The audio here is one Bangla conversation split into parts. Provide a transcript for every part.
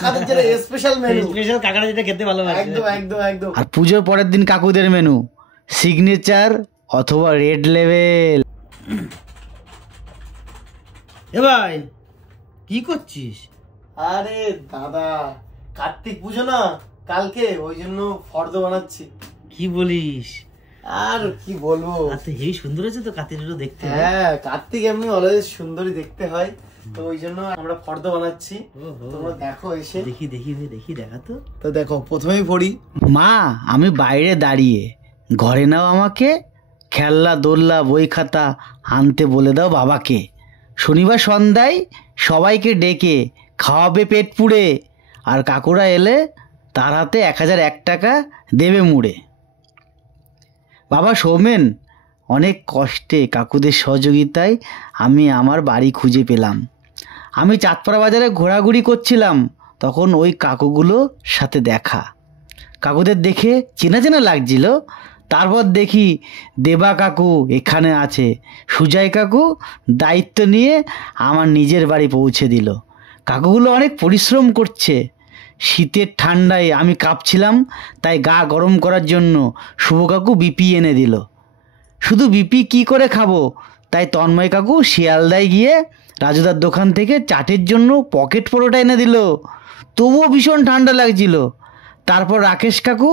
কাকাদের যেটা স্পেশাল মেনু, স্পেশাল কাকারা যেটা খেতে ভালোবাসে। একদম একদম একদম। আর পুজোর পরের দিন কাকুদের মেনু সিগনেচার অথবা রেড লেভেল। এ ভাই কি করছিস? আরে দাদা কার্তিক পুজো না কালকে, ওই জন্য ফর্দ বানাচ্ছি। কি বলিস? আর কি বলবো, আচ্ছা হেভি সুন্দর আছে তো কাতিরটা দেখতে। হ্যাঁ কার্তিক এমনি অলওয়েজ সুন্দরী দেখতে হয়, তো ওই জন্য আমরা ফর্দ বানাচ্ছি। তোমরা দেখো এসে। দেখি দেখি দেখি দেখা তো। তো দেখো প্রথমেই পড়ি। মা আমি বাইরে দাঁড়িয়ে, ঘরে নাও আমাকে, খেলনা দোলনা বই খাতা আনতে বলে দাও বাবাকে। শনিবার সন্ধ্যায় সবাইকে ডেকে খাওয়াবে পেট পুড়ে, আর কাকুরা এলে তার হাতে 1001 টাকা দেবে মুড়ে। বাবা সৌমেন, অনেক কষ্টে কাকুদের সহযোগিতায় আমি আমার বাড়ি খুঁজে পেলাম। আমি চাঁদপাড়া বাজারে ঘোরাঘুরি করছিলাম, তখন ওই কাকুগুলোর সাথে দেখা। কাকুদের দেখে চেনা চেনা লাগছিল। তারপর দেখি দেবা কাকু এখানে আছে, সুজয় কাকু দায়িত্ব নিয়ে আমার নিজের বাড়ি পৌঁছে দিল। কাকুগুলো অনেক পরিশ্রম করছে। শীতের ঠান্ডায় আমি কাঁপছিলাম, তাই গা গরম করার জন্য শুভ কাকু বিপি এনে দিল। শুধু বিপি কি করে খাবো, তাই তন্ময় কাকু শিয়ালদায় গিয়ে রাজুদার দোকান থেকে চাটের জন্য পকেট পরোটা এনে দিল। তবুও ভীষণ ঠান্ডা লাগছিল। তারপর রাকেশ কাকু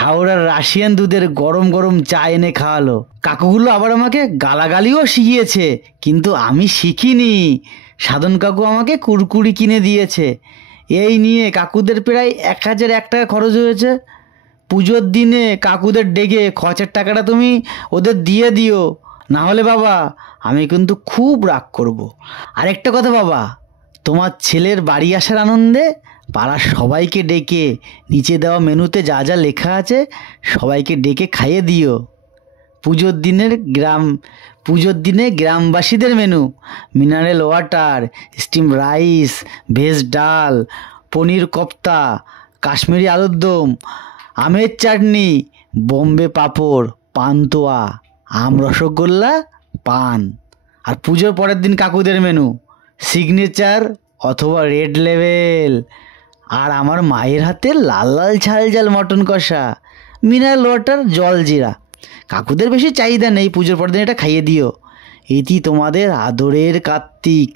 হাওড়ার রাশিয়ান দুধের গরম গরম চা এনে খাওয়ালো। কাকুগুলো আবার আমাকে গালাগালিও শিখিয়েছে, কিন্তু আমি শিখিনি। সাধন কাকু আমাকে কুরকুরি কিনে দিয়েছে। এই নিয়ে কাকুদের প্রায় 1001 টাকা খরচ হয়েছে। পুজোর দিনে কাকুদের ডেকে খরচের টাকাটা তুমি ওদের দিয়ে দিও, না হলে বাবা আমি কিন্তু খুব রাগ করব। আরেকটা কথা বাবা, তোমার ছেলের বাড়ি আসার আনন্দে পাড়ার সবাইকে ডেকে নিচে দেওয়া মেনুতে যা যা লেখা আছে সবাইকে ডেকে খাইয়ে দিও। পুজোর দিনে গ্রামবাসীদের menu mineral water, steam rice, veg ডাল, পনির কোপ্তা, কাশ্মীরি আলুর দম, আমের চাটনি, বোম্বে পাঁপড়, পান্তুয়া, আম রসগোল্লা, পান। আর পুজোর পরের দিন কাকুদের মেনু সিগনেচার অথবা রেড লেভেল। আর আমার মায়ের হাতে লাল লাল ঝাল ঝাল মটন কষা, মিনারেল ওয়াটার, জল জিরা। কাকুদের বেশি চাহিদা নেই, পুজোর পরের দিন এটা খাইয়ে দিও। এটি তোমাদের আদরের কার্তিক।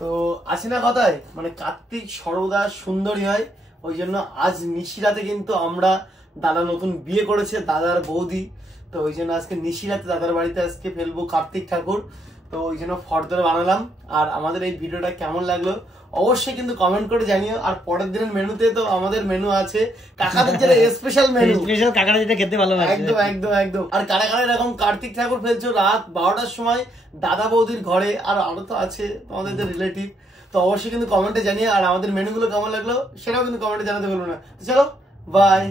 তো আসি না কথায়, মানে কার্তিক সর্বদা সুন্দরী হয়, ওই জন্য আজ নিশিরাতে কিন্তু আমরা, দাদা নতুন বিয়ে করেছে, দাদার বৌদি, তো ওই জন্য আজকে নিশিরাতে দাদার বাড়িতে আজকে ফেলবো কার্তিক ঠাকুর। তো ওই জন্য ফর্দরে বানালাম। আর আমাদের এই ভিডিওটা কেমন লাগলো অবশ্যই কিন্তু কমেন্ট করে জানিও। আর পরের দিনের মেনুতে তো আমাদের মেনু আছে কাকাদের যেটা স্পেশাল মেনু, স্পেশাল কাকারা যেটা খেতে ভালোবাসে। একদম একদম একদম। আর কারা কারা এরকম কার্তিক ঠাকুর ফেলছো রাত 12টার সময় দাদা বৌদির ঘরে, আর আরো তো আছে তোমাদের রিলেটিভ, তো অবশ্যই কিন্তু কমেন্টে জানিয়ে। আর আমাদের মেনুগুলো কেমন লাগলো সেটাও কিন্তু কমেন্টে জানাতে বলবো না। চলো বাই।